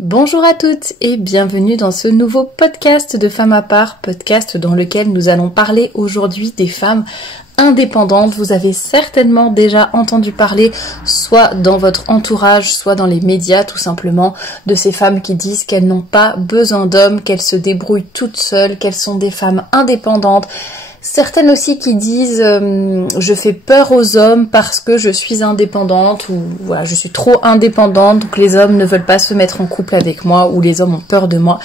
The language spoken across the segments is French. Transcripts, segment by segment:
Bonjour à toutes et bienvenue dans ce nouveau podcast de Femmes à part, podcast dans lequel nous allons parler aujourd'hui des femmes indépendantes. Vous avez certainement déjà entendu parler, soit dans votre entourage, soit dans les médias tout simplement, de ces femmes qui disent qu'elles n'ont pas besoin d'hommes, qu'elles se débrouillent toutes seules, qu'elles sont des femmes indépendantes. Certaines aussi qui disent je fais peur aux hommes parce que je suis indépendante ou voilà, je suis trop indépendante donc les hommes ne veulent pas se mettre en couple avec moi ou les hommes ont peur de moi,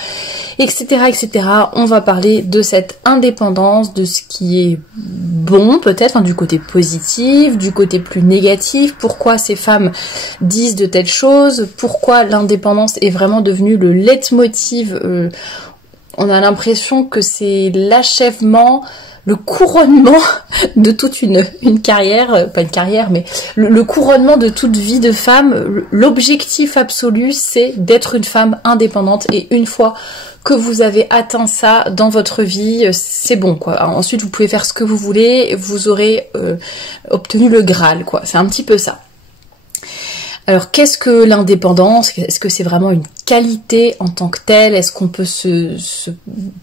etc. etc. On va parler de cette indépendance, de ce qui est bon peut-être, du côté positif, du côté plus négatif, pourquoi ces femmes disent de telles choses, pourquoi l'indépendance est vraiment devenue le leitmotiv. On a l'impression que c'est l'achèvement, le couronnement de toute une carrière, pas une carrière, mais le couronnement de toute vie de femme. L'objectif absolu, c'est d'être une femme indépendante. Et une fois que vous avez atteint ça dans votre vie, c'est bon, quoi. Alors, ensuite, vous pouvez faire ce que vous voulez, vous aurez obtenu le Graal, quoi. C'est un petit peu ça. Alors, qu'est-ce que l'indépendance? Est-ce que c'est vraiment une qualité en tant que telle? Est-ce qu'on peut se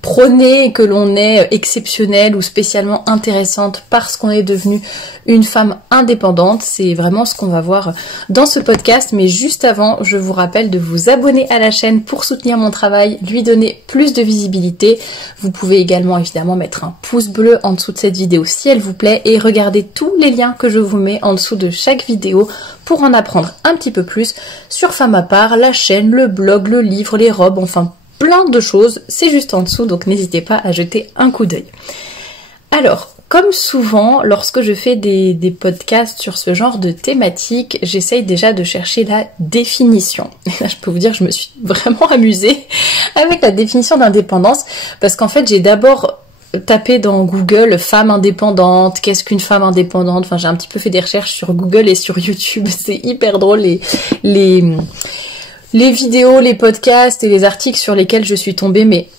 prôner que l'on est exceptionnelle ou spécialement intéressante parce qu'on est devenue une femme indépendante? C'est vraiment ce qu'on va voir dans ce podcast. Mais juste avant, je vous rappelle de vous abonner à la chaîne pour soutenir mon travail, lui donner plus de visibilité. Vous pouvez également évidemment mettre un pouce bleu en dessous de cette vidéo si elle vous plaît et regarder tous les liens que je vous mets en dessous de chaque vidéo pour en apprendre un petit peu plus sur Femmes à part, la chaîne, le blog, le livre, les robes, enfin plein de choses, c'est juste en dessous, donc n'hésitez pas à jeter un coup d'œil. Alors, comme souvent, lorsque je fais des podcasts sur ce genre de thématique, j'essaye déjà de chercher la définition. Et là, je peux vous dire que je me suis vraiment amusée avec la définition d'indépendance, parce qu'en fait, j'ai d'abord tapé dans Google femme indépendante, qu'est-ce qu'une femme indépendante, enfin j'ai un petit peu fait des recherches sur Google et sur YouTube, c'est hyper drôle les vidéos, les podcasts et les articles sur lesquels je suis tombée, mais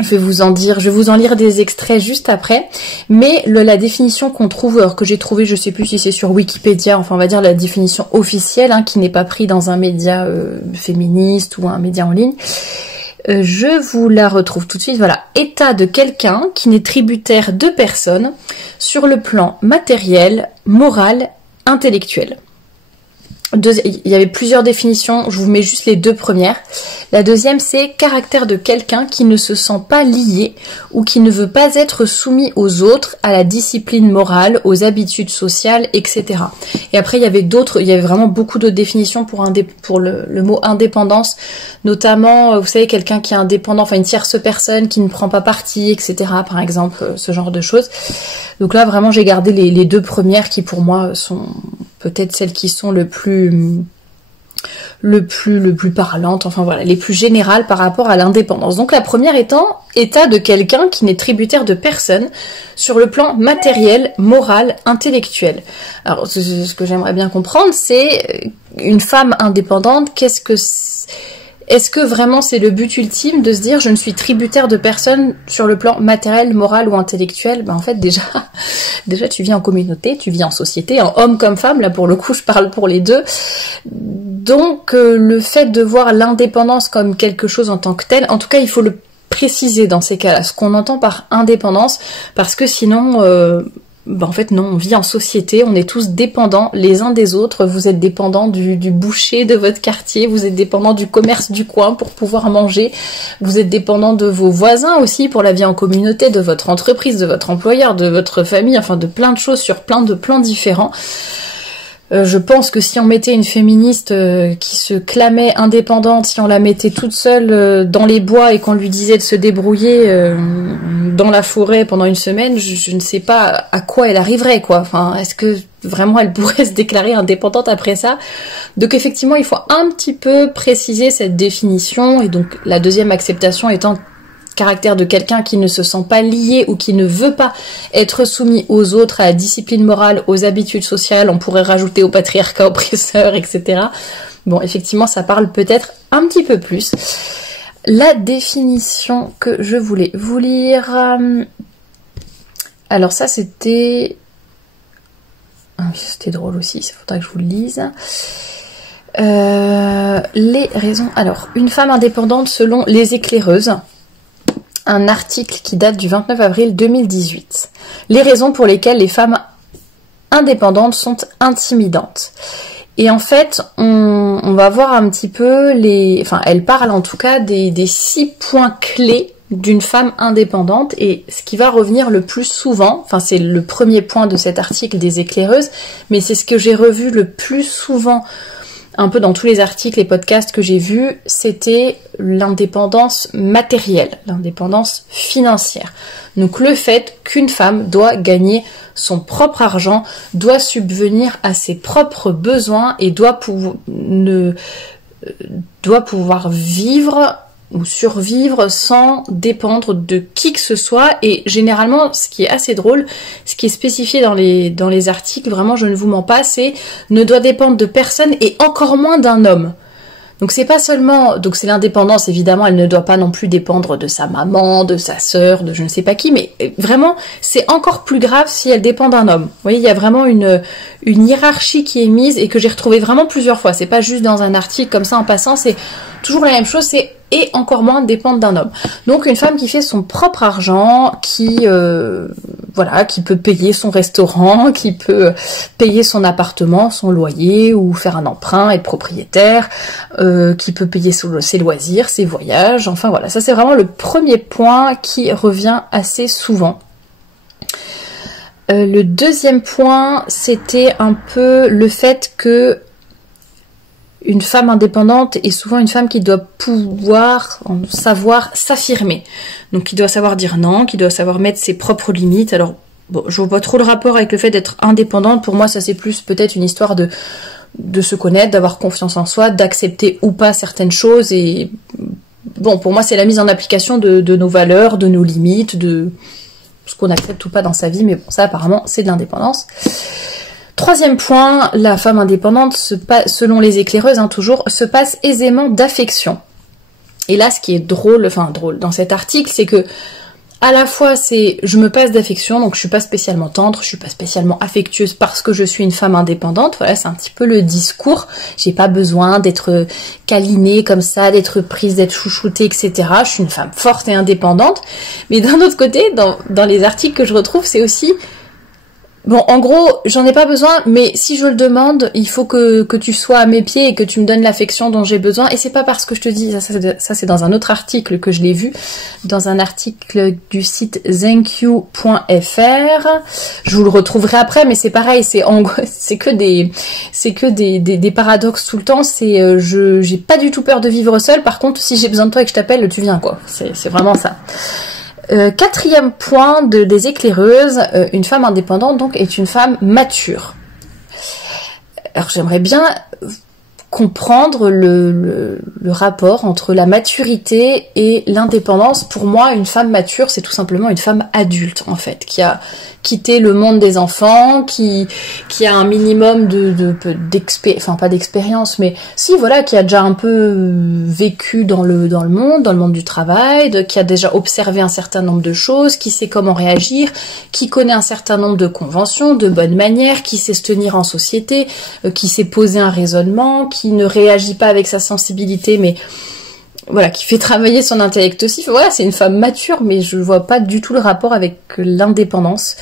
je vais vous en lire des extraits juste après, mais la définition qu'on trouve, alors que j'ai trouvé, je sais plus si c'est sur Wikipédia, enfin on va dire la définition officielle, qui n'est pas prise dans un média féministe ou un média en ligne. Je vous la retrouve tout de suite, voilà. État de quelqu'un qui n'est tributaire de personne sur le plan matériel, moral, intellectuel. Il y avait plusieurs définitions, je vous mets juste les deux premières. La deuxième, c'est caractère de quelqu'un qui ne se sent pas lié ou qui ne veut pas être soumis aux autres, à la discipline morale, aux habitudes sociales, etc. Et après, il y avait vraiment beaucoup d'autres définitions pour le mot indépendance, notamment, vous savez, quelqu'un qui est indépendant, enfin une tierce personne qui ne prend pas parti, etc. Par exemple, ce genre de choses. Donc là, vraiment, j'ai gardé les deux premières qui, pour moi, sont peut-être celles qui sont le plus parlantes, enfin voilà, les plus générales par rapport à l'indépendance. Donc la première étant état de quelqu'un qui n'est tributaire de personne sur le plan matériel, moral, intellectuel. Alors ce que j'aimerais bien comprendre, c'est une femme indépendante, est-ce que vraiment c'est le but ultime de se dire je ne suis tributaire de personne sur le plan matériel, moral ou intellectuel? En fait déjà tu vis en communauté, tu vis en société, en homme comme femme, là pour le coup je parle pour les deux. Donc le fait de voir l'indépendance comme quelque chose en tant que tel, en tout cas il faut le préciser dans ces cas-là, ce qu'on entend par indépendance, parce que sinon en fait non, on vit en société, on est tous dépendants les uns des autres, vous êtes dépendants du boucher de votre quartier, vous êtes dépendants du commerce du coin pour pouvoir manger, vous êtes dépendants de vos voisins aussi pour la vie en communauté, de votre entreprise, de votre employeur, de votre famille, enfin de plein de choses sur plein de plans différents. Je pense que si on mettait une féministe qui se clamait indépendante, si on la mettait toute seule dans les bois et qu'on lui disait de se débrouiller dans la forêt pendant une semaine, je ne sais pas à quoi elle arriverait, quoi. Enfin, est-ce que vraiment elle pourrait se déclarer indépendante après ça? Donc effectivement, il faut un petit peu préciser cette définition, et donc la deuxième acceptation étant caractère de quelqu'un qui ne se sent pas lié ou qui ne veut pas être soumis aux autres, à la discipline morale, aux habitudes sociales, on pourrait rajouter au patriarcat oppresseur, etc. Bon, effectivement, ça parle peut-être un petit peu plus. La définition que je voulais vous lire... Alors ça, c'était... Ah oui, c'était drôle aussi, il faudra que je vous le lise. Les raisons. Alors, une femme indépendante selon Les Éclaireuses. Un article qui date du 29 avril 2018. Les raisons pour lesquelles les femmes indépendantes sont intimidantes. Et en fait, on va voir un petit peu elle parle en tout cas des 6 points clés d'une femme indépendante, et ce qui va revenir le plus souvent, c'est le premier point de cet article des Éclaireuses, mais c'est ce que j'ai revu le plus souvent un peu dans tous les articles et podcasts que j'ai vus, c'était l'indépendance matérielle, l'indépendance financière. Donc le fait qu'une femme doit gagner son propre argent, doit subvenir à ses propres besoins et doit pouvoir vivre ou survivre sans dépendre de qui que ce soit. Et généralement, ce qui est assez drôle, ce qui est spécifié dans les articles, vraiment je ne vous mens pas, c'est ne doit dépendre de personne et encore moins d'un homme. Donc c'est pas seulement, donc c'est l'indépendance, évidemment, elle ne doit pas non plus dépendre de sa maman, de sa sœur, de je ne sais pas qui, mais vraiment c'est encore plus grave si elle dépend d'un homme. Vous voyez, il y a vraiment une hiérarchie qui est mise et que j'ai retrouvée vraiment plusieurs fois. C'est pas juste dans un article comme ça en passant, c'est toujours la même chose, c'est et encore moins dépendre d'un homme. Donc une femme qui fait son propre argent, qui peut payer son restaurant, qui peut payer son appartement, son loyer, ou faire un emprunt, être propriétaire, qui peut payer ses loisirs, ses voyages, enfin voilà, ça c'est vraiment le premier point qui revient assez souvent. Le deuxième point, c'était un peu le fait que une femme indépendante est souvent une femme qui doit savoir s'affirmer. Donc qui doit savoir dire non, qui doit savoir mettre ses propres limites. Alors, bon, je vois pas trop le rapport avec le fait d'être indépendante. Pour moi, ça c'est plus peut-être une histoire de se connaître, d'avoir confiance en soi, d'accepter ou pas certaines choses. Et bon, pour moi, c'est la mise en application de nos valeurs, de nos limites, de ce qu'on accepte ou pas dans sa vie. Mais bon, ça apparemment, c'est de l'indépendance. Troisième point, la femme indépendante, selon Les Éclaireuses, toujours, se passe aisément d'affection. Et là, ce qui est drôle dans cet article, c'est que à la fois je me passe d'affection, donc je suis pas spécialement tendre, je suis pas spécialement affectueuse parce que je suis une femme indépendante. Voilà, c'est un petit peu le discours. J'ai pas besoin d'être câlinée comme ça, d'être prise, d'être chouchoutée, etc. Je suis une femme forte et indépendante. Mais d'un autre côté, dans les articles que je retrouve, c'est aussi bon, en gros, j'en ai pas besoin, mais si je le demande, il faut que tu sois à mes pieds et que tu me donnes l'affection dont j'ai besoin. Et c'est pas parce que je te dis, ça c'est dans un autre article que je l'ai vu, dans un article du site thankyou.fr. Je vous le retrouverai après, mais c'est pareil, c'est que des paradoxes tout le temps. J'ai pas du tout peur de vivre seule. Par contre, si j'ai besoin de toi et que je t'appelle, tu viens, quoi. C'est vraiment ça. Quatrième point des Éclaireuses, une femme indépendante donc est une femme mature. Alors j'aimerais bien comprendre le rapport entre la maturité et l'indépendance. Pour moi, une femme mature, c'est tout simplement une femme adulte, en fait, qui a quitté le monde des enfants, qui a un minimum pas d'expérience, mais si, voilà, qui a déjà un peu vécu dans le monde du travail, qui a déjà observé un certain nombre de choses, qui sait comment réagir, qui connaît un certain nombre de conventions, de bonnes manières, qui sait se tenir en société, qui sait poser un raisonnement, qui ne réagit pas avec sa sensibilité, mais voilà, qui fait travailler son intellect aussi. Voilà, c'est une femme mature, mais je vois pas du tout le rapport avec l'indépendance.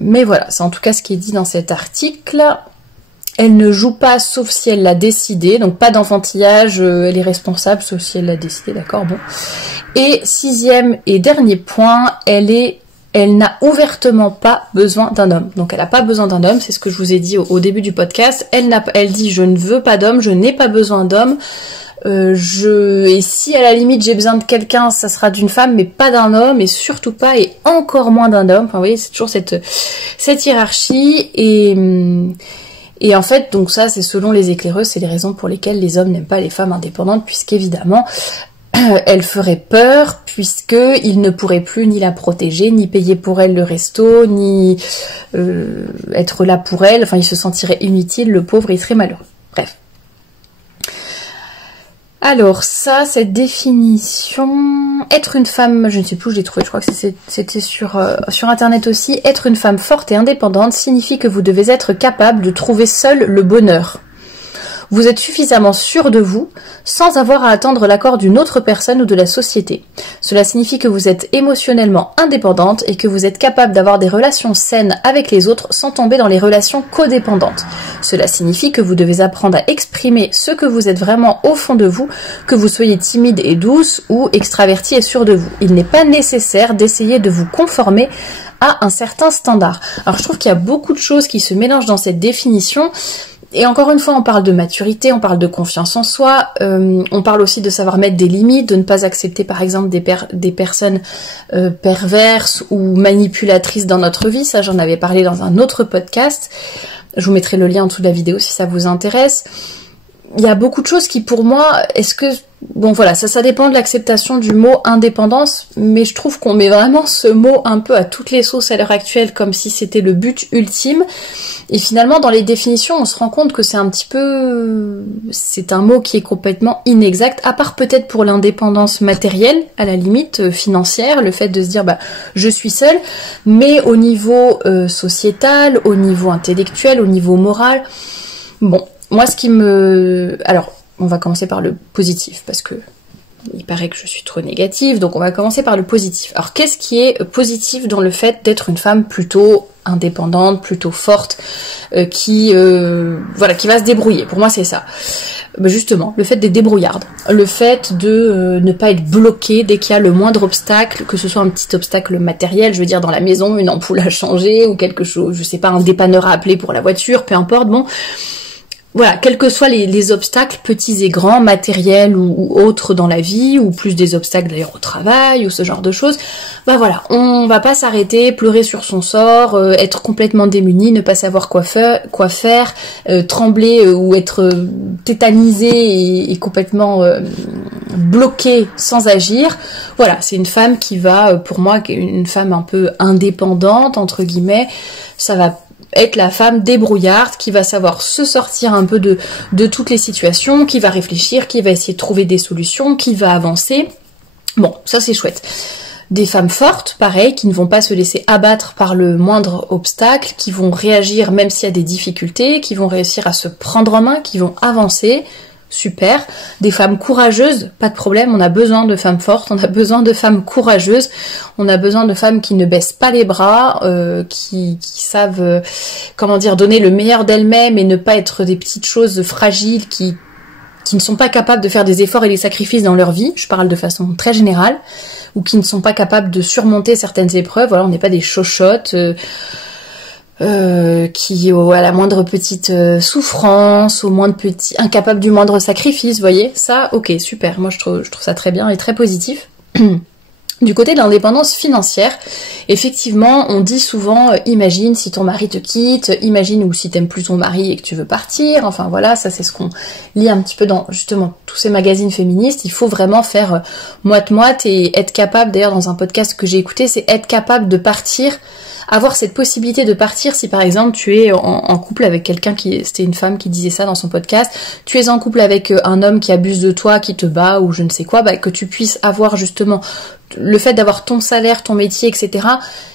Mais voilà, c'est en tout cas ce qui est dit dans cet article. Elle ne joue pas sauf si elle l'a décidé, donc pas d'enfantillage, elle est responsable sauf si elle l'a décidé, d'accord, bon. Et sixième et dernier point, elle n'a ouvertement pas besoin d'un homme. Donc elle n'a pas besoin d'un homme, c'est ce que je vous ai dit au début du podcast. Elle dit je ne veux pas d'homme, je n'ai pas besoin d'homme. Et si à la limite j'ai besoin de quelqu'un, ça sera d'une femme, mais pas d'un homme, et surtout pas, et encore moins d'un homme. Enfin, vous voyez, c'est toujours cette hiérarchie. Et en fait, donc ça, c'est selon Les Éclaireuses, c'est les raisons pour lesquelles les hommes n'aiment pas les femmes indépendantes, puisqu'évidemment, elle ferait peur, puisqu'ils ne pourraient plus ni la protéger, ni payer pour elle le resto, ni être là pour elle. Enfin, il se sentirait inutile, le pauvre, il serait malheureux. Bref. Alors ça, cette définition, être une femme, je ne sais plus où je l'ai trouvé, je crois que c'était sur internet aussi, être une femme forte et indépendante signifie que vous devez être capable de trouver seule le bonheur. Vous êtes suffisamment sûr de vous sans avoir à attendre l'accord d'une autre personne ou de la société. Cela signifie que vous êtes émotionnellement indépendante et que vous êtes capable d'avoir des relations saines avec les autres sans tomber dans les relations codépendantes. Cela signifie que vous devez apprendre à exprimer ce que vous êtes vraiment au fond de vous, que vous soyez timide et douce ou extravertie et sûre de vous. Il n'est pas nécessaire d'essayer de vous conformer à un certain standard. Alors je trouve qu'il y a beaucoup de choses qui se mélangent dans cette définition. Et encore une fois, on parle de maturité, on parle de confiance en soi, on parle aussi de savoir mettre des limites, de ne pas accepter par exemple des personnes perverses ou manipulatrices dans notre vie. Ça, j'en avais parlé dans un autre podcast. Je vous mettrai le lien en dessous de la vidéo si ça vous intéresse. Il y a beaucoup de choses qui pour moi, bon voilà, ça dépend de l'acceptation du mot indépendance, mais je trouve qu'on met vraiment ce mot un peu à toutes les sauces à l'heure actuelle comme si c'était le but ultime. Et finalement, dans les définitions, on se rend compte que c'est un mot qui est complètement inexact, à part peut-être pour l'indépendance matérielle, à la limite financière, le fait de se dire je suis seule, mais au niveau sociétal, au niveau intellectuel, au niveau moral, bon, moi alors, on va commencer par le positif, parce que il paraît que je suis trop négative, donc on va commencer par le positif. Alors qu'est-ce qui est positif dans le fait d'être une femme plutôt indépendante, plutôt forte, qui va se débrouiller? Pour moi c'est ça. Justement, le fait d'être débrouillarde, le fait de ne pas être bloquée dès qu'il y a le moindre obstacle, que ce soit un petit obstacle matériel, je veux dire dans la maison, une ampoule à changer, ou quelque chose, je sais pas, un dépanneur à appeler pour la voiture, peu importe, bon... Voilà, quels que soient les obstacles, petits et grands, matériels ou autres dans la vie, ou plus des obstacles d'ailleurs au travail, ou ce genre de choses, voilà, on va pas s'arrêter, pleurer sur son sort, être complètement démuni, ne pas savoir quoi faire, trembler ou être tétanisé et complètement bloqué sans agir. Voilà, c'est une femme qui va, pour moi, une femme un peu indépendante, entre guillemets, ça va être la femme débrouillarde qui va savoir se sortir un peu de toutes les situations, qui va réfléchir, qui va essayer de trouver des solutions, qui va avancer. Bon, ça c'est chouette. Des femmes fortes, pareil, qui ne vont pas se laisser abattre par le moindre obstacle, qui vont réagir même s'il y a des difficultés, qui vont réussir à se prendre en main, qui vont avancer. Super. Des femmes courageuses, pas de problème, on a besoin de femmes fortes, on a besoin de femmes courageuses, on a besoin de femmes qui ne baissent pas les bras, qui savent, donner le meilleur d'elles-mêmes et ne pas être des petites choses fragiles qui ne sont pas capables de faire des efforts et des sacrifices dans leur vie, je parle de façon très générale, ou qui ne sont pas capables de surmonter certaines épreuves. Voilà, on n'est pas des chochottes, qui à la moindre petite souffrance, incapable du moindre sacrifice, vous voyez, ça, ok, super, moi je trouve ça très bien et très positif. Du côté de l'indépendance financière, effectivement, on dit souvent, imagine si ton mari te quitte, imagine ou si t'aimes plus ton mari et que tu veux partir, enfin voilà, ça c'est ce qu'on lit un petit peu dans justement tous ces magazines féministes. Il faut vraiment faire moite-moite et être capable, d'ailleurs dans un podcast que j'ai écouté, c'est être capable de partir, avoir cette possibilité de partir si par exemple tu es en couple avec quelqu'un c'était une femme qui disait ça dans son podcast, tu es en couple avec un homme qui abuse de toi, qui te bat ou je ne sais quoi, que tu puisses avoir justement le fait d'avoir ton salaire, ton métier, etc.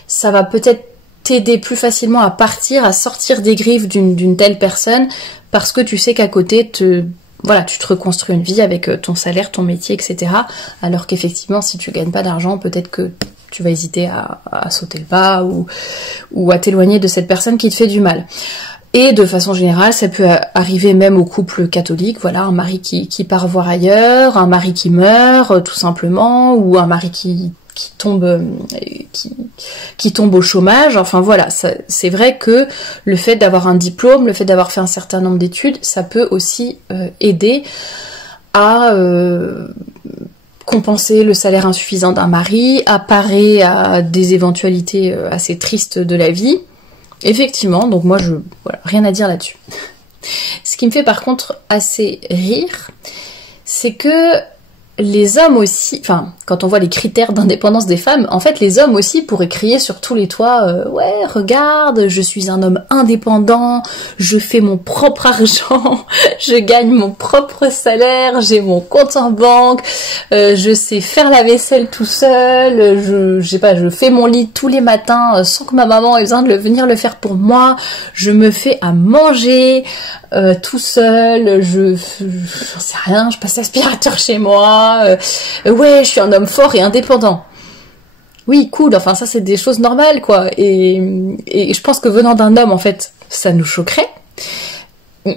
ça va peut-être t'aider plus facilement à partir, à sortir des griffes d'une telle personne, parce que tu sais qu'à côté tu te reconstruis une vie avec ton salaire, ton métier, etc. Alors qu'effectivement, si tu gagnes pas d'argent, peut-être que tu vas hésiter à sauter le pas ou à t'éloigner de cette personne qui te fait du mal. Et de façon générale, ça peut arriver même aux couples catholiques, voilà, un mari qui part voir ailleurs, un mari qui meurt, tout simplement, ou un mari qui tombe au chômage, enfin voilà, c'est vrai que le fait d'avoir un diplôme, le fait d'avoir fait un certain nombre d'études, ça peut aussi aider à compenser le salaire insuffisant d'un mari, à parer à des éventualités assez tristes de la vie. Effectivement, donc moi rien à dire là-dessus. Ce qui me fait par contre assez rire, c'est que les hommes aussi, enfin, quand on voit les critères d'indépendance des femmes, en fait, les hommes aussi pourraient crier sur tous les toits, ouais, regarde, je suis un homme indépendant, je fais mon propre argent, je gagne mon propre salaire, j'ai mon compte en banque, je sais faire la vaisselle tout seul, je sais pas, je fais mon lit tous les matins sans que ma maman ait besoin de venir le faire pour moi, je me fais à manger tout seul, j'en sais rien, je passe l'aspirateur chez moi, ouais, je suis un homme fort et indépendant. Oui, cool, enfin ça c'est des choses normales quoi, et je pense que venant d'un homme en fait, ça nous choquerait.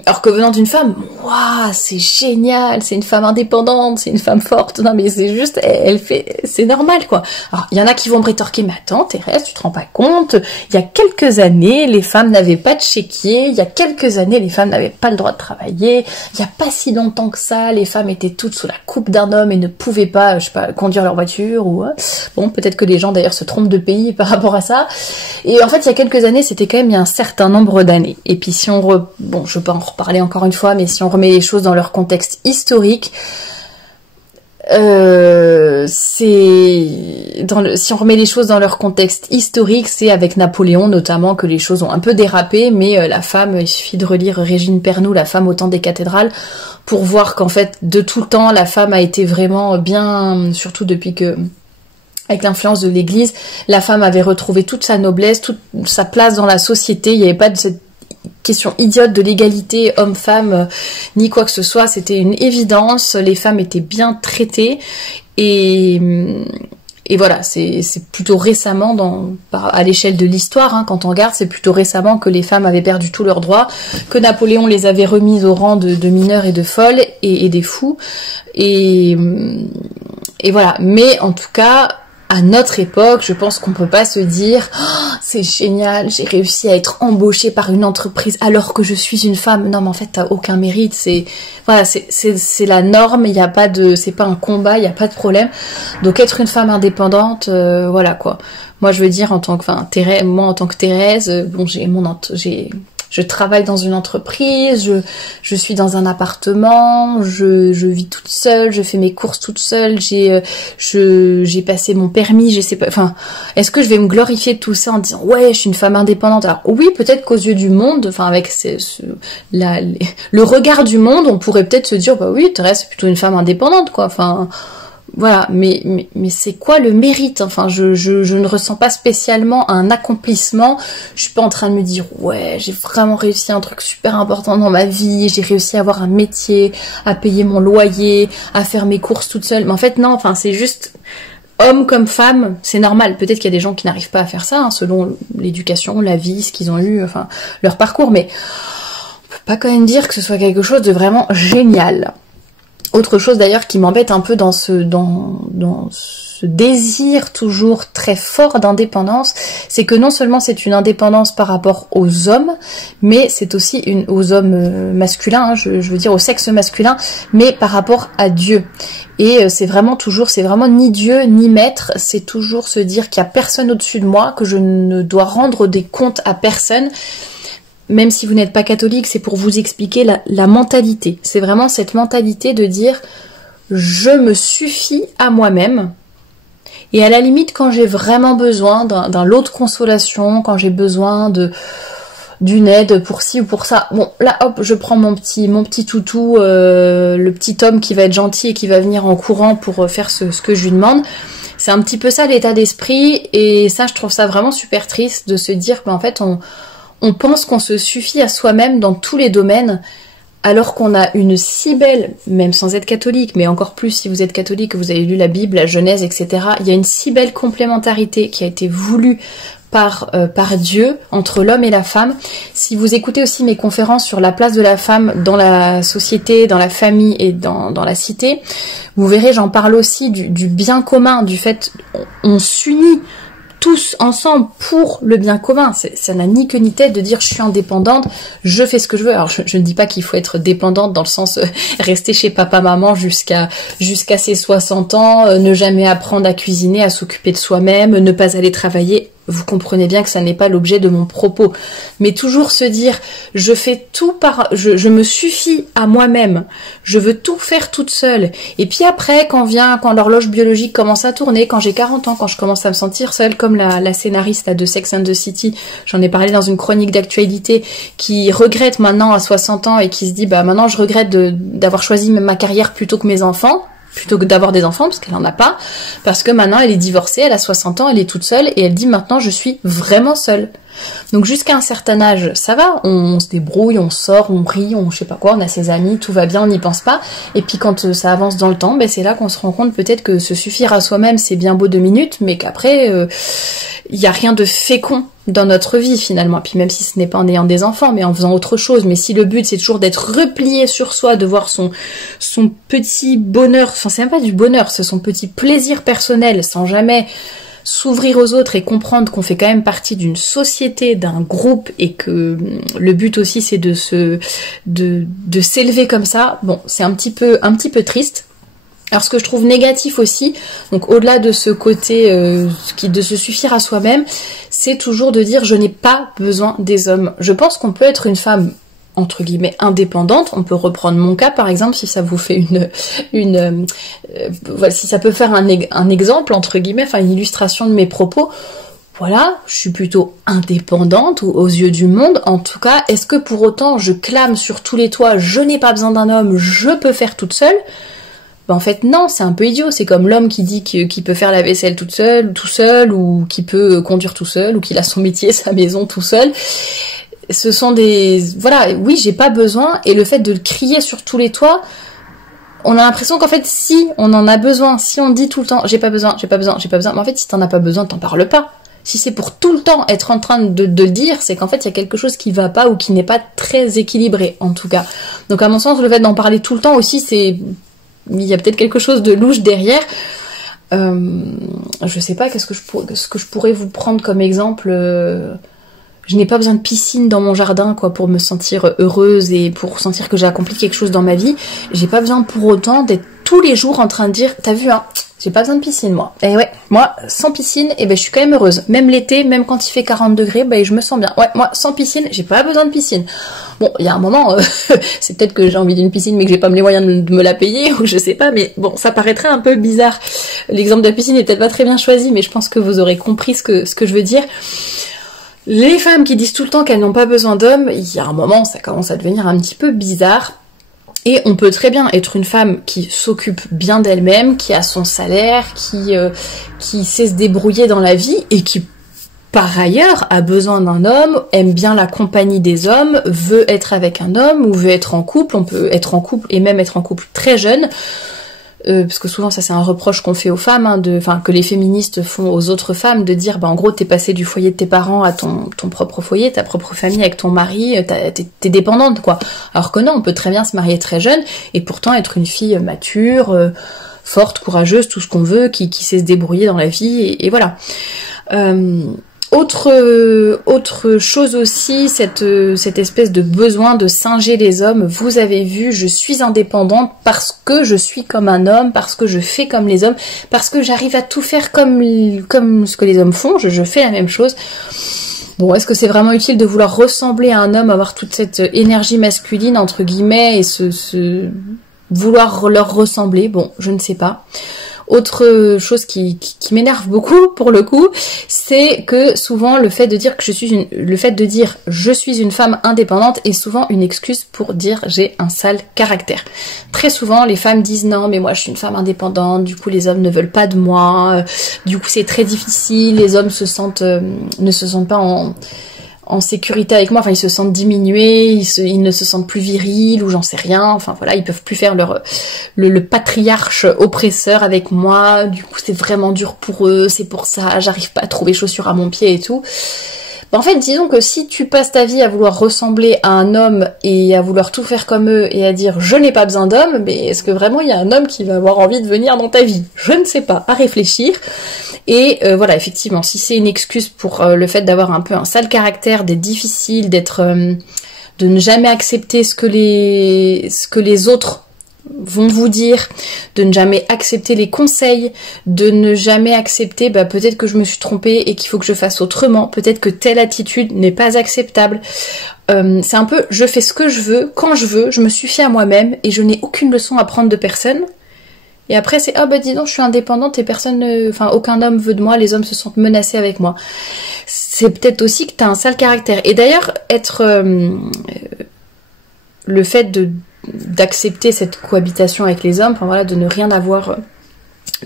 Alors que venant d'une femme, waouh, c'est génial, c'est une femme indépendante, c'est une femme forte. Non mais c'est juste, elle fait, c'est normal quoi. Alors il y en a qui vont me rétorquer, mais attends Thérèse, tu te rends pas compte, il y a quelques années, les femmes n'avaient pas de chéquier, il y a quelques années, les femmes n'avaient pas le droit de travailler, il y a pas si longtemps que ça, les femmes étaient toutes sous la coupe d'un homme et ne pouvaient pas, je sais pas, conduire leur voiture ou bon, peut-être que les gens d'ailleurs se trompent de pays par rapport à ça. Et en fait, il y a quelques années, c'était quand même il y a un certain nombre d'années. Et puis si on bon, je peux en reparler encore une fois, mais si on remet les choses dans leur contexte historique, si on remet les choses dans leur contexte historique, c'est avec Napoléon notamment que les choses ont un peu dérapé, mais la femme, il suffit de relire Régine Pernoud, La femme au temps des cathédrales, pour voir qu'en fait, de tout le temps, la femme a été vraiment bien, surtout depuis que, avec l'influence de l'Église, la femme avait retrouvé toute sa noblesse, toute sa place dans la société, il n'y avait pas de cette question idiote de l'égalité homme-femme ni quoi que ce soit, c'était une évidence, les femmes étaient bien traitées et voilà, c'est plutôt récemment à l'échelle de l'histoire, hein, quand on regarde, c'est plutôt récemment que les femmes avaient perdu tous leurs droits, que Napoléon les avait remises au rang de mineurs et de folles et des fous et voilà, mais en tout cas à notre époque, je pense qu'on peut pas se dire oh, c'est génial, j'ai réussi à être embauchée par une entreprise alors que je suis une femme. Non, mais en fait, t'as aucun mérite. C'est voilà, c'est la norme. Il y a pas de, c'est pas un combat, il y a pas de problème. Donc être une femme indépendante, voilà quoi. Moi, je veux dire en tant que, enfin, Thérèse, moi en tant que Thérèse, bon, je travaille dans une entreprise, je suis dans un appartement, je vis toute seule, je fais mes courses toute seule, j'ai passé mon permis, je sais pas, enfin, est-ce que je vais me glorifier de tout ça en disant ouais, je suis une femme indépendante? Alors oui, peut-être qu'aux yeux du monde, enfin avec le regard du monde, on pourrait peut-être se dire bah oui, Thérèse c'est plutôt une femme indépendante quoi, enfin. Voilà, mais c'est quoi le mérite? Enfin, je ne ressens pas spécialement un accomplissement. Je suis pas en train de me dire ouais, j'ai vraiment réussi un truc super important dans ma vie, j'ai réussi à avoir un métier, à payer mon loyer, à faire mes courses toute seule. Mais en fait non, enfin c'est juste homme comme femme, c'est normal. Peut-être qu'il y a des gens qui n'arrivent pas à faire ça, hein, selon l'éducation, la vie, ce qu'ils ont eu, enfin leur parcours, mais on peut pas quand même dire que ce soit quelque chose de vraiment génial. Autre chose d'ailleurs qui m'embête un peu dans ce désir toujours très fort d'indépendance, c'est que non seulement c'est une indépendance par rapport aux hommes, mais c'est aussi aux hommes masculins, hein, je veux dire au sexe masculin, mais par rapport à Dieu. Et c'est vraiment ni Dieu ni maître, c'est toujours se dire qu'il n'y a personne au-dessus de moi, que je ne dois rendre des comptes à personne. Même si vous n'êtes pas catholique, c'est pour vous expliquer la mentalité. C'est vraiment cette mentalité de dire je me suffis à moi-même. Et à la limite, quand j'ai vraiment besoin d'un lot de consolation, quand j'ai besoin d'une aide pour ci ou pour ça, bon là hop, je prends mon petit toutou, le petit homme qui va être gentil et qui va venir en courant pour faire ce que je lui demande. C'est un petit peu ça l'état d'esprit, et ça je trouve ça vraiment super triste de se dire qu'en fait on pense qu'on se suffit à soi-même dans tous les domaines, alors qu'on a une si belle, même sans être catholique, mais encore plus si vous êtes catholique, que vous avez lu la Bible, la Genèse, etc. Il y a une si belle complémentarité qui a été voulue par Dieu entre l'homme et la femme. Si vous écoutez aussi mes conférences sur la place de la femme dans la société, dans la famille et dans la cité, vous verrez, j'en parle aussi du bien commun, du fait on s'unit tous ensemble pour le bien commun. Ça n'a ni queue ni tête de dire je suis indépendante, je fais ce que je veux. Alors je ne dis pas qu'il faut être dépendante dans le sens rester chez papa-maman jusqu'à ses 60 ans, ne jamais apprendre à cuisiner, à s'occuper de soi-même, ne pas aller travailler. vous comprenez bien que ça n'est pas l'objet de mon propos. Mais toujours se dire, je fais tout je me suffis à moi-même, je veux tout faire toute seule. Et puis après, quand l'horloge biologique commence à tourner, quand j'ai 40 ans, quand je commence à me sentir seule, comme la scénariste là, de Sex and the City, j'en ai parlé dans une chronique d'actualité, qui regrette maintenant à 60 ans et qui se dit, bah maintenant je regrette d'avoir choisi ma carrière plutôt que mes enfants, plutôt que d'avoir des enfants, parce qu'elle en a pas, parce que maintenant elle est divorcée, elle a 60 ans, elle est toute seule, et elle dit maintenant je suis vraiment seule. Donc jusqu'à un certain âge, ça va, on se débrouille, on sort, on rit, je sais pas quoi, on a ses amis, tout va bien, on n'y pense pas, et puis quand ça avance dans le temps, ben c'est là qu'on se rend compte peut-être que se suffire à soi-même c'est bien beau 2 minutes, mais qu'après, il n'y a rien de fécond dans notre vie finalement, puis même si ce n'est pas en ayant des enfants, mais en faisant autre chose, mais si le but c'est toujours d'être replié sur soi, de voir son petit bonheur, enfin c'est même pas du bonheur, c'est son petit plaisir personnel, sans jamais s'ouvrir aux autres et comprendre qu'on fait quand même partie d'une société, d'un groupe, et que le but aussi c'est de s'élever comme ça, bon c'est un petit peu triste. Alors ce que je trouve négatif aussi, donc au-delà de ce côté de se suffire à soi-même, c'est toujours de dire je n'ai pas besoin des hommes. Je pense qu'on peut être une femme entre guillemets indépendante, on peut reprendre mon cas par exemple si ça vous fait si ça peut faire un exemple entre guillemets, enfin une illustration de mes propos. Voilà, je suis plutôt indépendante aux yeux du monde. En tout cas, est-ce que pour autant je clame sur tous les toits, je n'ai pas besoin d'un homme, je peux faire toute seule? Ben en fait non, c'est un peu idiot, c'est comme l'homme qui dit qu'il peut faire la vaisselle tout seul, ou qui peut conduire tout seul, ou qu'il a son métier, sa maison tout seul. Ce sont voilà, oui j'ai pas besoin, et le fait de le crier sur tous les toits, on a l'impression qu'en fait si on en a besoin, si on dit tout le temps j'ai pas besoin, mais en fait si t'en as pas besoin, t'en parles pas. Si c'est pour tout le temps être en train de le dire, c'est qu'en fait il y a quelque chose qui va pas, ou qui n'est pas très équilibré en tout cas. Donc à mon sens le fait d'en parler tout le temps aussi, il y a peut-être quelque chose de louche derrière. Je sais pas, ce que je pourrais vous prendre comme exemple. Je n'ai pas besoin de piscine dans mon jardin, quoi, pour me sentir heureuse et pour sentir que j'ai accompli quelque chose dans ma vie. J'ai pas besoin pour autant d'être tous les jours en train de dire, t'as vu, hein, j'ai pas besoin de piscine, moi. Et ouais, moi, sans piscine, je suis quand même heureuse. Même l'été, même quand il fait 40 degrés, je me sens bien. Ouais, moi, sans piscine, j'ai pas besoin de piscine. Bon, il y a un moment, c'est peut-être que j'ai envie d'une piscine, mais que j'ai pas les moyens de me la payer, ou je sais pas, mais bon, ça paraîtrait un peu bizarre. L'exemple de la piscine est peut-être pas très bien choisi, mais je pense que vous aurez compris ce que je veux dire. Les femmes qui disent tout le temps qu'elles n'ont pas besoin d'hommes, il y a un moment, ça commence à devenir un petit peu bizarre. Et on peut très bien être une femme qui s'occupe bien d'elle-même, qui a son salaire, qui sait se débrouiller dans la vie, et qui, par ailleurs, a besoin d'un homme, aime bien la compagnie des hommes, veut être avec un homme, ou veut être en couple. On peut être en couple, et même être en couple très jeune. Parce que souvent ça c'est un reproche qu'on fait aux femmes, que les féministes font aux autres femmes, de dire en gros t'es passé du foyer de tes parents à ton propre foyer, ta propre famille avec ton mari, t'es dépendante quoi. Alors que non, on peut très bien se marier très jeune et pourtant être une fille mature, forte, courageuse, tout ce qu'on veut, qui sait se débrouiller dans la vie, et voilà. Autre chose aussi, cette espèce de besoin de singer les hommes. Vous avez vu, je suis indépendante parce que je suis comme un homme, parce que je fais comme les hommes, parce que j'arrive à tout faire comme ce que les hommes font, je fais la même chose. Bon, est-ce que c'est vraiment utile de vouloir ressembler à un homme, avoir toute cette énergie masculine, entre guillemets, et vouloir leur ressembler? Bon, je ne sais pas. Autre chose qui m'énerve beaucoup pour le coup, c'est que souvent le fait de dire je suis une femme indépendante est souvent une excuse pour dire j'ai un sale caractère. Très souvent les femmes disent non mais moi je suis une femme indépendante, du coup les hommes ne veulent pas de moi, du coup c'est très difficile, les hommes ne se sentent pas en sécurité avec moi, enfin ils se sentent diminués, ils ne se sentent plus virils, ou j'en sais rien, enfin voilà, ils peuvent plus faire le patriarche oppresseur avec moi, du coup c'est vraiment dur pour eux, c'est pour ça, j'arrive pas à trouver chaussures à mon pied et tout. En fait, disons que si tu passes ta vie à vouloir ressembler à un homme et à vouloir tout faire comme eux et à dire je n'ai pas besoin d'homme, mais est-ce que vraiment il y a un homme qui va avoir envie de venir dans ta vie? Je ne sais pas, à réfléchir. Et voilà, effectivement, si c'est une excuse pour le fait d'avoir un peu un sale caractère, d'être difficile, de ne jamais accepter ce que les autres vont vous dire, de ne jamais accepter les conseils, de ne jamais accepter peut-être que je me suis trompée et qu'il faut que je fasse autrement, peut-être que telle attitude n'est pas acceptable. C'est un peu je fais ce que je veux, quand je veux, je me suffis à moi-même et je n'ai aucune leçon à prendre de personne. Et après c'est dis donc je suis indépendante et aucun homme veut de moi, les hommes se sentent menacés avec moi. C'est peut-être aussi que t'as un sale caractère. Et d'ailleurs le fait d'accepter cette cohabitation avec les hommes, de ne rien avoir,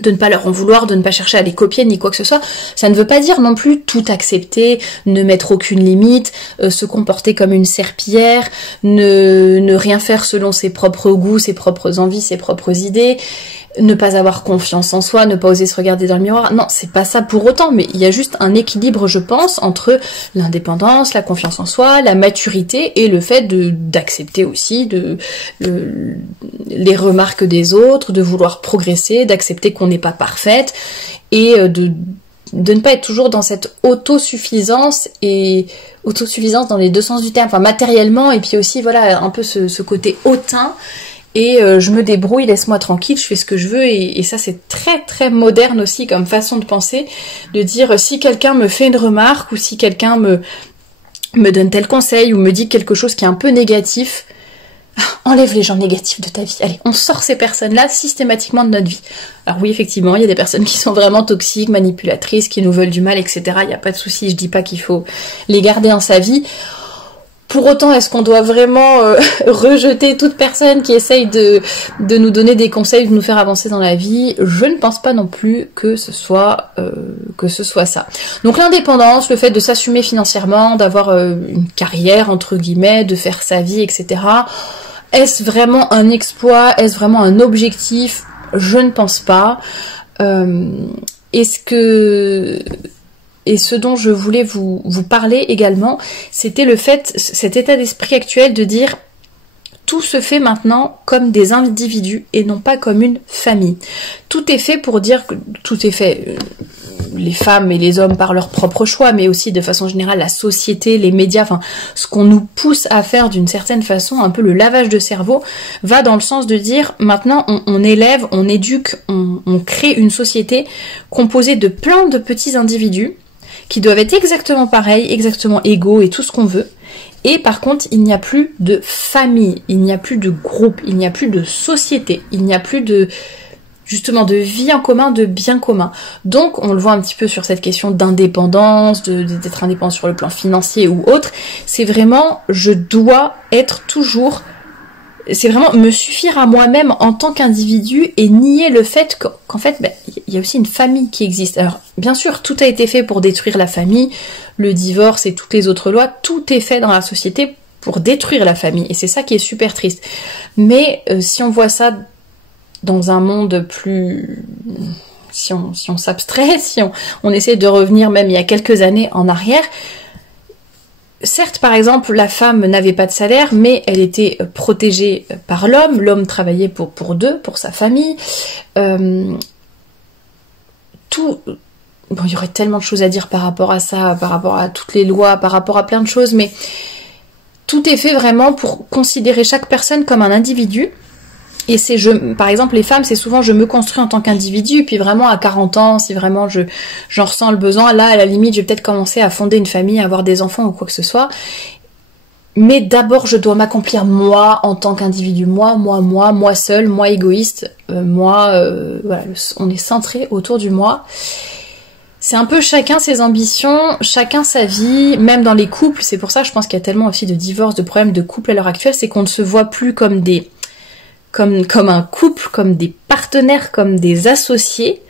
de ne pas leur en vouloir, de ne pas chercher à les copier ni quoi que ce soit, ça ne veut pas dire non plus tout accepter, ne mettre aucune limite, se comporter comme une serpillière, ne rien faire selon ses propres goûts, ses propres envies, ses propres idées, ne pas avoir confiance en soi, ne pas oser se regarder dans le miroir. Non, c'est pas ça pour autant, mais il y a juste un équilibre, je pense, entre l'indépendance, la confiance en soi, la maturité et le fait d'accepter aussi les remarques des autres, de vouloir progresser, d'accepter qu'on n'est pas parfaite et de ne pas être toujours dans cette autosuffisance dans les deux sens du terme, matériellement et puis aussi un peu ce côté hautain. Et je me débrouille, laisse-moi tranquille, je fais ce que je veux, et ça c'est très très moderne aussi comme façon de penser, de dire si quelqu'un me fait une remarque ou si quelqu'un me donne tel conseil ou me dit quelque chose qui est un peu négatif, enlève les gens négatifs de ta vie, allez, on sort ces personnes-là systématiquement de notre vie. Alors oui, effectivement, il y a des personnes qui sont vraiment toxiques, manipulatrices, qui nous veulent du mal, etc. Il n'y a pas de souci, je dis pas qu'il faut les garder en sa vie. Pour autant, est-ce qu'on doit vraiment rejeter toute personne qui essaye de nous donner des conseils, de nous faire avancer dans la vie? Je ne pense pas non plus que ce soit ça. Donc l'indépendance, le fait de s'assumer financièrement, d'avoir une carrière entre guillemets, de faire sa vie, etc. Est-ce vraiment un exploit? Est-ce vraiment un objectif? Je ne pense pas. Et ce dont je voulais vous parler également, c'était cet état d'esprit actuel de dire tout se fait maintenant comme des individus et non pas comme une famille. Tout est fait pour dire que tout est fait, les femmes et les hommes par leur propre choix, mais aussi de façon générale la société, les médias, ce qu'on nous pousse à faire d'une certaine façon, un peu le lavage de cerveau, va dans le sens de dire maintenant on élève, on éduque, on crée une société composée de plein de petits individus qui doivent être exactement pareils, exactement égaux et tout ce qu'on veut. Et par contre, il n'y a plus de famille, il n'y a plus de groupe, il n'y a plus de société, il n'y a plus de vie en commun, de bien commun. Donc, on le voit un petit peu sur cette question d'indépendance, d'être indépendant sur le plan financier ou autre. C'est vraiment, je dois être toujours... C'est vraiment me suffire à moi-même en tant qu'individu et nier le fait qu'en fait, il y a aussi une famille qui existe. Alors, bien sûr, tout a été fait pour détruire la famille, le divorce et toutes les autres lois, tout est fait dans la société pour détruire la famille. Et c'est ça qui est super triste. Mais si on voit ça dans un monde plus... Si on s'abstrait, si on essaie de revenir même il y a quelques années en arrière... Certes, par exemple, la femme n'avait pas de salaire, mais elle était protégée par l'homme. L'homme travaillait pour sa famille. Il y aurait tellement de choses à dire par rapport à ça, par rapport à toutes les lois, par rapport à plein de choses, mais tout est fait vraiment pour considérer chaque personne comme un individu. Et par exemple, les femmes, c'est souvent je me construis en tant qu'individu, puis vraiment à 40 ans, si vraiment j'en ressens le besoin, là, à la limite, je vais peut-être commencer à fonder une famille, à avoir des enfants ou quoi que ce soit. Mais d'abord, je dois m'accomplir moi, en tant qu'individu, moi seul, moi égoïste, voilà, on est centré autour du moi. C'est un peu chacun ses ambitions, chacun sa vie, même dans les couples, c'est pour ça, je pense qu'il y a tellement aussi de divorces, de problèmes de couple à l'heure actuelle, c'est qu'on ne se voit plus comme comme un couple, comme des partenaires, comme des associés,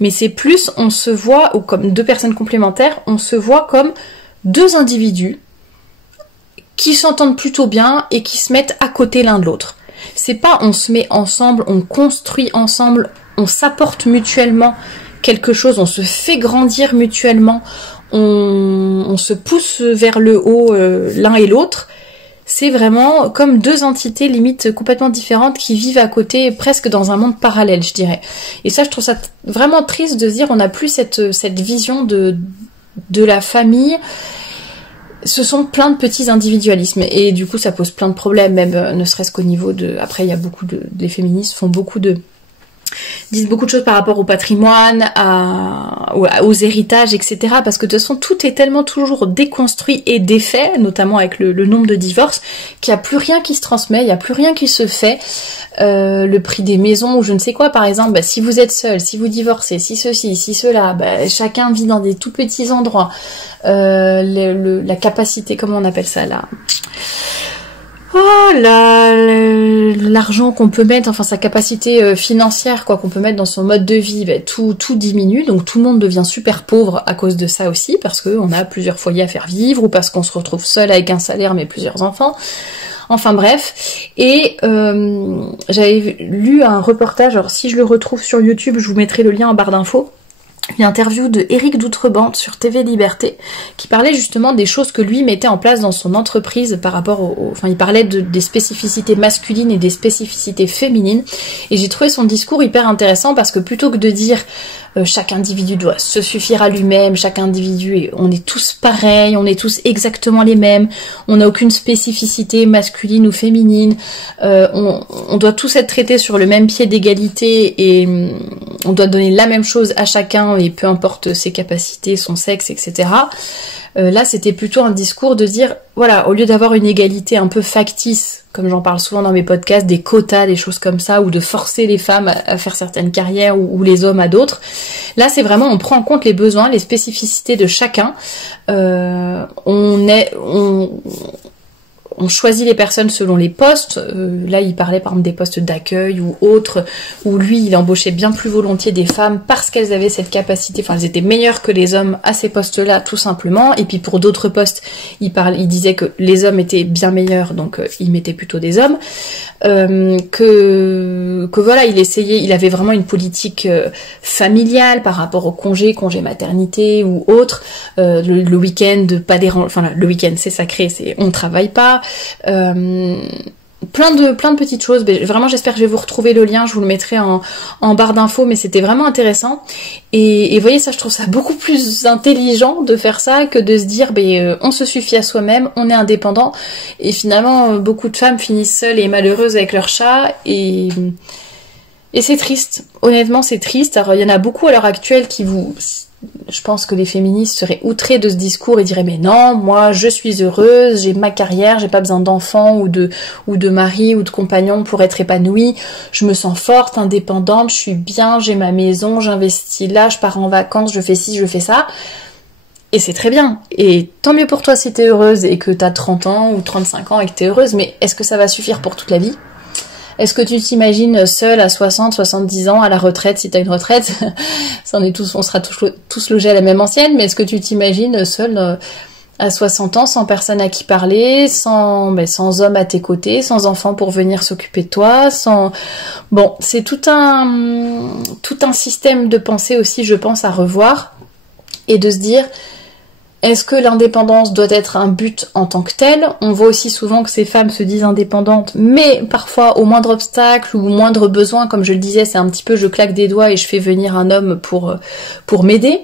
mais c'est plus, on se voit, ou comme deux personnes complémentaires, on se voit comme deux individus qui s'entendent plutôt bien et qui se mettent à côté l'un de l'autre. C'est pas on se met ensemble, on construit ensemble, on s'apporte mutuellement quelque chose, on se fait grandir mutuellement, on se pousse vers le haut l'un et l'autre. C'est vraiment comme deux entités limite complètement différentes qui vivent à côté, presque dans un monde parallèle, je dirais. Et ça, je trouve ça vraiment triste de se dire on n'a plus cette vision de la famille. ce sont plein de petits individualismes et du coup ça pose plein de problèmes, même ne serait-ce qu'au niveau de... Après il y a beaucoup les féministes disent beaucoup de choses par rapport au patrimoine, aux héritages, etc. Parce que de toute façon, tout est tellement toujours déconstruit et défait, notamment avec le nombre de divorces, qu'il n'y a plus rien qui se transmet, il n'y a plus rien qui se fait. Le prix des maisons ou je ne sais quoi, par exemple, bah, si vous êtes seul, si vous divorcez, si ceci, si cela, bah, chacun vit dans des tout petits endroits. La capacité, comment on appelle ça là ? Oh là, l'argent qu'on peut mettre, enfin sa capacité financière quoi qu'on peut mettre dans son mode de vie, bah, tout diminue, donc tout le monde devient super pauvre à cause de ça aussi, parce qu'on a plusieurs foyers à faire vivre, ou parce qu'on se retrouve seul avec un salaire mais plusieurs enfants. Enfin bref, et j'avais lu un reportage, alors si je le retrouve sur YouTube, je vous mettrai le lien en barre d'infos, une interview de Éric Doutrebente sur TV Liberté qui parlait justement des choses que lui mettait en place dans son entreprise par rapport enfin il parlait des spécificités masculines et des spécificités féminines, et j'ai trouvé son discours hyper intéressant parce que plutôt que de dire chaque individu doit se suffire à lui-même, chaque individu, on est tous pareils, on est tous exactement les mêmes, on n'a aucune spécificité masculine ou féminine, on doit tous être traités sur le même pied d'égalité et on doit donner la même chose à chacun et peu importe ses capacités, son sexe, etc. Là, c'était plutôt un discours de dire, voilà, au lieu d'avoir une égalité un peu factice, comme j'en parle souvent dans mes podcasts, des quotas, des choses comme ça, ou de forcer les femmes à faire certaines carrières ou les hommes à d'autres, là, c'est vraiment, on prend en compte les besoins, les spécificités de chacun. On choisit les personnes selon les postes. Là, il parlait par exemple des postes d'accueil ou autres, où lui, il embauchait bien plus volontiers des femmes parce qu'elles avaient cette capacité, enfin, elles étaient meilleures que les hommes à ces postes-là, tout simplement. Et puis pour d'autres postes, il disait que les hommes étaient bien meilleurs, donc il mettait plutôt des hommes. Que voilà, il avait vraiment une politique familiale par rapport au congé maternité ou autre. Le week-end, pas déranger, enfin le week-end c'est sacré, on travaille pas. Plein de petites choses. Mais vraiment, j'espère que je vais vous retrouver le lien. Je vous le mettrai en barre d'infos, mais c'était vraiment intéressant. Et vous voyez, ça, je trouve ça beaucoup plus intelligent de faire ça que de se dire, on se suffit à soi-même, on est indépendant. Et finalement, beaucoup de femmes finissent seules et malheureuses avec leur chat. Et c'est triste. Honnêtement, c'est triste. Alors, il y en a beaucoup à l'heure actuelle je pense que les féministes seraient outrées de ce discours et diraient mais non, moi je suis heureuse, j'ai ma carrière, j'ai pas besoin d'enfants ou de mari ou de compagnon pour être épanouie, je me sens forte, indépendante, je suis bien, j'ai ma maison, j'investis là, je pars en vacances, je fais ci, je fais ça. Et c'est très bien. Et tant mieux pour toi si t'es heureuse et que t'as 30 ans ou 35 ans et que t'es heureuse, mais est-ce que ça va suffire pour toute la vie ? Est-ce que tu t'imagines seule à 60, 70 ans, à la retraite, si t'as une retraite, on sera tous logés à la même ancienne, mais est-ce que tu t'imagines seule à 60 ans, sans personne à qui parler, sans homme à tes côtés, sans enfant pour venir s'occuper de toi, Bon, c'est tout un système de pensée aussi, je pense, à revoir, et de se dire... Est-ce que l'indépendance doit être un but en tant que tel ? On voit aussi souvent que ces femmes se disent indépendantes, mais parfois au moindre obstacle ou au moindre besoin, comme je le disais, c'est un petit peu je claque des doigts et je fais venir un homme pour m'aider.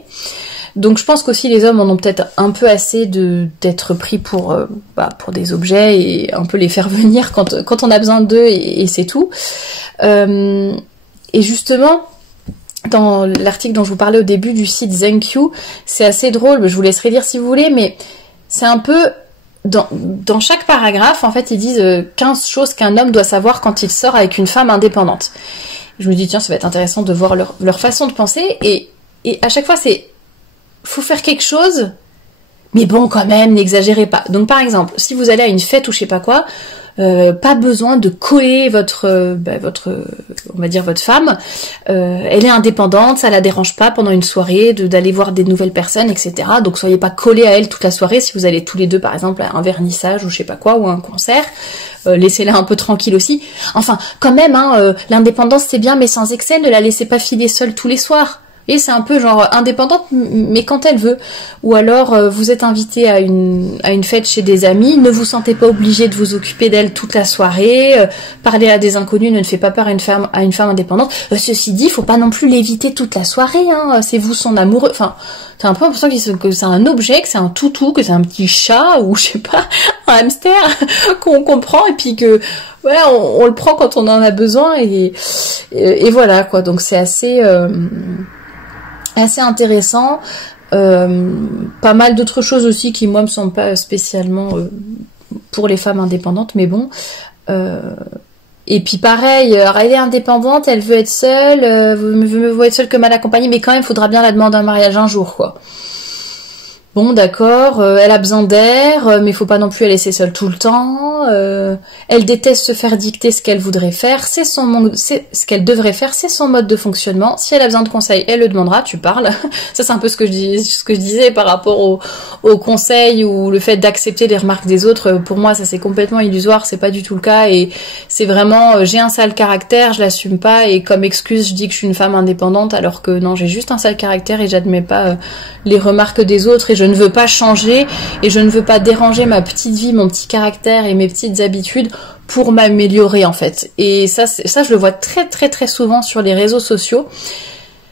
Donc je pense qu'aussi les hommes en ont peut-être un peu assez d'être pris pour des objets et un peu les faire venir quand on a besoin d'eux et c'est tout. Et justement... Dans l'article dont je vous parlais au début du site ZenQ, c'est assez drôle, je vous laisserai lire si vous voulez, mais c'est un peu... Dans chaque paragraphe, en fait, ils disent 15 choses qu'un homme doit savoir quand il sort avec une femme indépendante. Je me dis, tiens, ça va être intéressant de voir leur façon de penser, et à chaque fois, faut faire quelque chose, mais bon, quand même, n'exagérez pas. Donc, par exemple, si vous allez à une fête ou je sais pas quoi... pas besoin de coller votre femme, elle est indépendante, ça la dérange pas pendant une soirée d'aller voir des nouvelles personnes, etc. Donc soyez pas collés à elle toute la soirée si vous allez tous les deux par exemple à un vernissage ou je sais pas quoi ou à un concert, laissez-la un peu tranquille aussi. Enfin quand même l'indépendance c'est bien mais sans excès, ne la laissez pas filer seule tous les soirs. Et c'est un peu genre indépendante, mais quand elle veut. Ou alors, vous êtes invité à une fête chez des amis, ne vous sentez pas obligé de vous occuper d'elle toute la soirée. Parler à des inconnus ne fait pas peur à une femme indépendante. Ceci dit, faut pas non plus l'éviter toute la soirée. Hein. C'est vous son amoureux. Enfin, t'as un peu l'impression que c'est un objet, que c'est un toutou, que c'est un petit chat ou je sais pas, un hamster qu'on prend et puis que voilà, on le prend quand on en a besoin et voilà quoi. Donc c'est assez intéressant. Pas mal d'autres choses aussi qui moi me semblent pas spécialement pour les femmes indépendantes, mais bon. Et puis pareil, elle est indépendante, elle veut être seule, veut être seule que mal accompagnée, mais quand même faudra bien la demander en mariage un jour quoi. Bon, d'accord, elle a besoin d'air, mais faut pas non plus la laisser seule tout le temps. Elle déteste se faire dicter ce qu'elle voudrait faire, c'est ce qu'elle devrait faire, c'est son mode de fonctionnement. Si elle a besoin de conseils, elle le demandera, tu parles. Ça, c'est un peu ce que je disais par rapport au conseil ou le fait d'accepter les remarques des autres. Pour moi, ça c'est complètement illusoire, c'est pas du tout le cas. Et c'est vraiment, j'ai un sale caractère, je l'assume pas, et comme excuse, je dis que je suis une femme indépendante, alors que non, j'ai juste un sale caractère et j'admets pas les remarques des autres, et je ne veux pas changer et je ne veux pas déranger ma petite vie, mon petit caractère et mes petites habitudes pour m'améliorer en fait. Et ça je le vois très très très souvent sur les réseaux sociaux.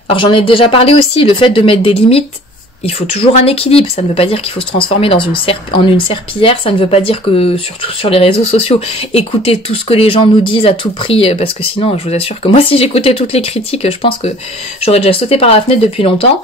Alors j'en ai déjà parlé aussi, le fait de mettre des limites, il faut toujours un équilibre. Ça ne veut pas dire qu'il faut se transformer en une serpillière, ça ne veut pas dire que, surtout sur les réseaux sociaux, écouter tout ce que les gens nous disent à tout prix, parce que sinon je vous assure que moi si j'écoutais toutes les critiques, je pense que j'aurais déjà sauté par la fenêtre depuis longtemps.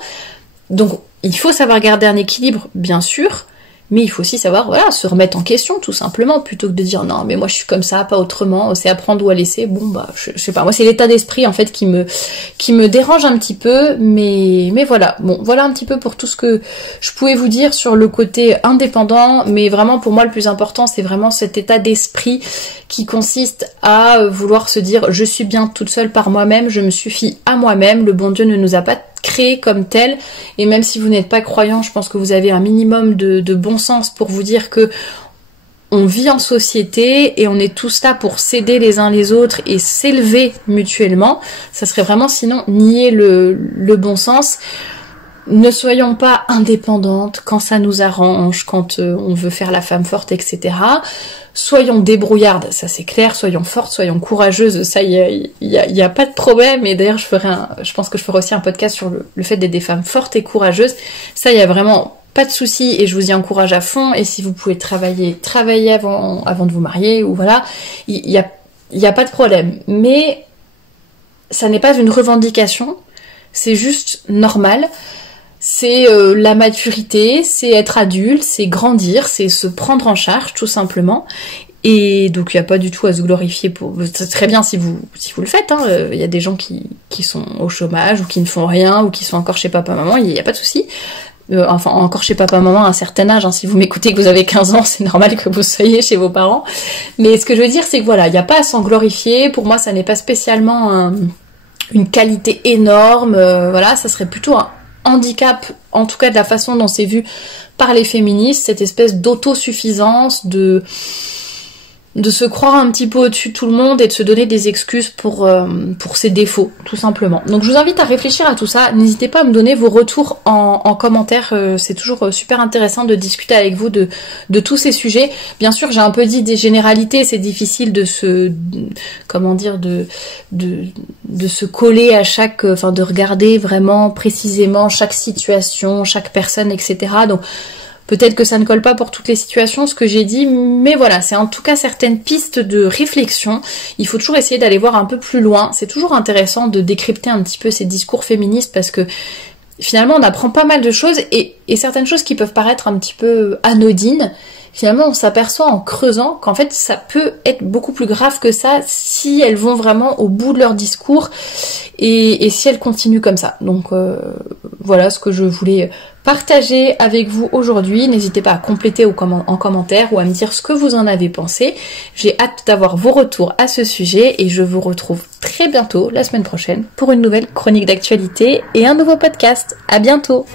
Donc il faut savoir garder un équilibre, bien sûr, mais il faut aussi savoir, voilà, se remettre en question, tout simplement, plutôt que de dire non, mais moi je suis comme ça, pas autrement, c'est à prendre ou à laisser. Bon, bah, je sais pas, moi c'est l'état d'esprit en fait qui me dérange un petit peu, mais voilà. Bon, voilà un petit peu pour tout ce que je pouvais vous dire sur le côté indépendant, mais vraiment pour moi le plus important, c'est vraiment cet état d'esprit qui consiste à vouloir se dire je suis bien toute seule par moi-même, je me suffis à moi-même, le bon Dieu ne nous a pas créé comme tel, et même si vous n'êtes pas croyant, je pense que vous avez un minimum de bon sens pour vous dire que on vit en société et on est tous là pour s'aider les uns les autres et s'élever mutuellement. Ça serait vraiment sinon nier le bon sens. Ne soyons pas indépendantes quand ça nous arrange, quand on veut faire la femme forte, etc. Soyons débrouillardes, ça c'est clair, soyons fortes, soyons courageuses, ça il y a pas de problème. Et d'ailleurs je pense que je ferai aussi un podcast sur le fait d'être des femmes fortes et courageuses. Ça il y a vraiment pas de souci et je vous y encourage à fond. Et si vous pouvez travailler avant de vous marier, ou voilà, il y a pas de problème. Mais ça n'est pas une revendication, c'est juste normal. C'est la maturité, c'est être adulte, c'est grandir, c'est se prendre en charge tout simplement. Et donc il n'y a pas du tout à se glorifier c'est très bien si vous le faites, hein. Il y a des gens qui sont au chômage ou qui ne font rien ou qui sont encore chez papa-maman, il n'y a pas de souci. Enfin encore chez papa-maman à un certain âge, hein. Si vous m'écoutez que vous avez 15 ans, c'est normal que vous soyez chez vos parents. Mais ce que je veux dire, c'est que voilà, il n'y a pas à s'en glorifier. Pour moi, ça n'est pas spécialement une qualité énorme. Voilà, ça serait plutôt un handicap, en tout cas de la façon dont c'est vu par les féministes, cette espèce d'autosuffisance, de se croire un petit peu au-dessus de tout le monde et de se donner des excuses pour ses défauts, tout simplement. Donc je vous invite à réfléchir à tout ça, n'hésitez pas à me donner vos retours en commentaire, c'est toujours super intéressant de discuter avec vous de tous ces sujets. Bien sûr, j'ai un peu dit des généralités, c'est difficile de se coller à chaque, de regarder vraiment précisément chaque situation, chaque personne, etc. Donc peut-être que ça ne colle pas pour toutes les situations, ce que j'ai dit, mais voilà, c'est en tout cas certaines pistes de réflexion. Il faut toujours essayer d'aller voir un peu plus loin. C'est toujours intéressant de décrypter un petit peu ces discours féministes parce que finalement on apprend pas mal de choses et certaines choses qui peuvent paraître un petit peu anodines, finalement on s'aperçoit en creusant qu'en fait ça peut être beaucoup plus grave que ça si elles vont vraiment au bout de leur discours et si elles continuent comme ça. Donc voilà ce que je voulais partager avec vous aujourd'hui. N'hésitez pas à compléter en commentaire ou à me dire ce que vous en avez pensé. J'ai hâte d'avoir vos retours à ce sujet et je vous retrouve très bientôt la semaine prochaine pour une nouvelle chronique d'actualité et un nouveau podcast. À bientôt!